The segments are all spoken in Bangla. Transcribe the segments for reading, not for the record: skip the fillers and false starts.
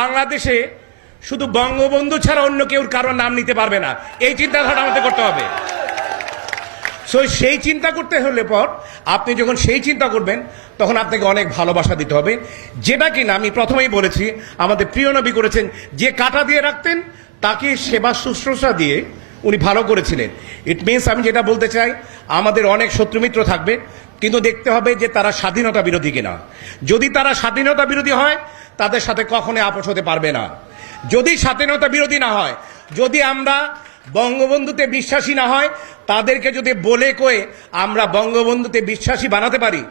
বাংলাদেশে শুধু বঙ্গবন্ধু ছাড়া অন্য কেউ কারোর নাম নিতে পারবে না, এই চিন্তাধারা আমাদের করতে হবে। সো সেই চিন্তা করতে হলে পর আপনি যখন সেই চিন্তা করবেন তখন আপনাকে অনেক ভালোবাসা দিতে হবে, যেটা কিনা আমি প্রথমেই বলেছি আমাদের প্রিয় নবী করেছেন। যে কাঁটা দিয়ে রাখতেন তাকে সেবা শুশ্রূষা দিয়ে উনি ভালো করেছিলেন। ইট মিনস আমি যেটা বলতে চাই, আমাদের অনেক শত্রুমিত্র থাকবে, কিন্তু দেখতে হবে যে তারা স্বাধীনতা বিরোধী কিনা। যদি তারা স্বাধীনতা বিরোধী হয় তাদের সাথে কখনোই আপোষ হতে পারবে না। যদি স্বাধীনতা বিরোধী না হয়, যদি আমরা বঙ্গবন্ধুতে বিশ্বাসী না হয়, তাদেরকে যদি বলে কয়ে আমরা বঙ্গবন্ধুতে বিশ্বাসী বানাতে পারি,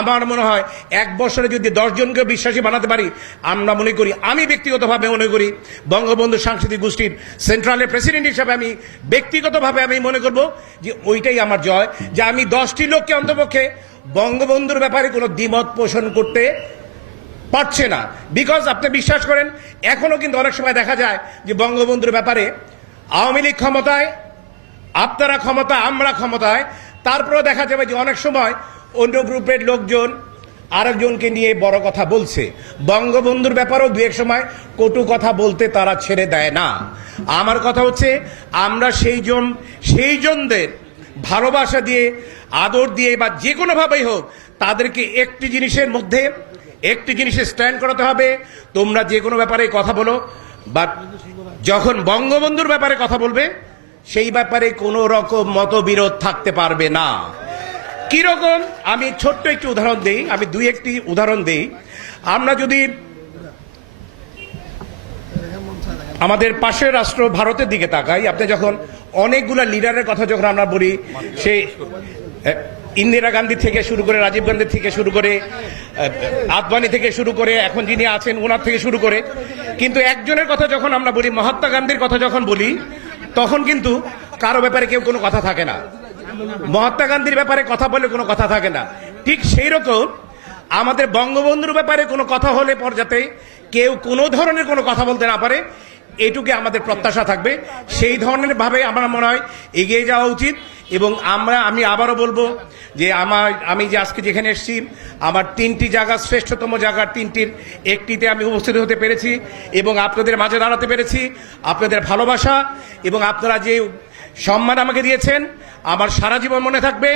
আমার মনে হয় 1 বছরে যদি 10 জনকে বিশ্বাসী বানাতে পারি, আমরা মনে করি, আমি ব্যক্তিগতভাবে মনে করি বঙ্গবন্ধু সাংস্কৃতিক গোষ্ঠীর সেন্ট্রালের প্রেসিডেন্ট হিসাবে আমি ব্যক্তিগতভাবে আমি মনে করব যে ওইটাই আমার জয়, যে আমি 10টি লোককে অন্তপক্ষে বঙ্গবন্ধুর ব্যাপারে কোনো দ্বিমত পোষণ করতে পারছে না। বিকজ আপনি বিশ্বাস করেন, এখনো কিন্তু অনেক সময় দেখা যায় যে বঙ্গবন্ধুর ব্যাপারে আওয়ামী লীগ ক্ষমতায়, আপনারা ক্ষমতায়, আমরা ক্ষমতায়, তারপরেও দেখা যাবে যে অনেক সময় অন্য গ্রুপের লোকজন আরেকজনকে নিয়ে বড় কথা বলছে। বঙ্গবন্ধুর ব্যাপারেও দু এক সময় কটু কথা বলতে তারা ছেড়ে দেয় না। আমার কথা হচ্ছে, আমরা সেই জনদের ভালোবাসা দিয়ে, আদর দিয়ে বা যে কোনোভাবেই হোক তাদেরকে একটি জিনিসের মধ্যে, একটি জিনিসে স্ট্যান্ড করাতে হবে। তোমরা যে কোনো ব্যাপারে কথা বলো, বাট যখন বঙ্গবন্ধুর ব্যাপারে কথা বলবে সেই ব্যাপারে কোনো রকম মতবিরোধ থাকতে পারবে না। কিরকম, আমি ছোট্ট একটি উদাহরণ দেই, আমি 2-1টি উদাহরণ দেই। আমরা যদি আমাদের পাশের রাষ্ট্র ভারতের দিকে তাকাই, আপনি যখন অনেকগুলো লিডারের কথা যখন আমরা বলি, সেই ইন্দিরা গান্ধী থেকে শুরু করে, রাজীব গান্ধী থেকে শুরু করে, আদবানি থেকে শুরু করে, এখন যিনি আছেন ওনার থেকে শুরু করে, কিন্তু একজনের কথা যখন আমরা বলি, মহাত্মা গান্ধীর কথা যখন বলি, তখন কিন্তু কারো ব্যাপারে কেউ কোনো কথা থাকে না। মহাত্মা গান্ধীর ব্যাপারে কথা বলে কোনো কথা থাকে না। ঠিক সেই রকম আমাদের বঙ্গবন্ধুর ব্যাপারে কোনো কথা হলে পর যাতে কেউ কোনো ধরনের কোনো কথা বলতে না পারে, এইটুকু আমাদের প্রত্যাশা থাকবে। সেই ধরনের ভাবে আমার মনে হয় এগিয়ে যাওয়া উচিত। এবং আমি আবারও বলবো যে আমি যে আজকে যেখানে এসেছি, আমার 3টি জায়গা, শ্রেষ্ঠতম জায়গা 3টির একটিতে আমি উপস্থিত হতে পেরেছি এবং আপনাদের মাঝে দাঁড়াতে পেরেছি। আপনাদের ভালোবাসা এবং আপনারা যে সম্মান আমাকে দিয়েছেন আমার সারা জীবন মনে থাকবে।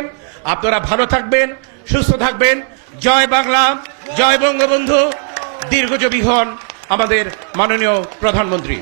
আপনারা ভালো থাকবেন, সুস্থ থাকবেন। জয় বাংলা, জয় বঙ্গবন্ধু, দীর্ঘজীবী হন আমাদের মাননীয় প্রধানমন্ত্রী।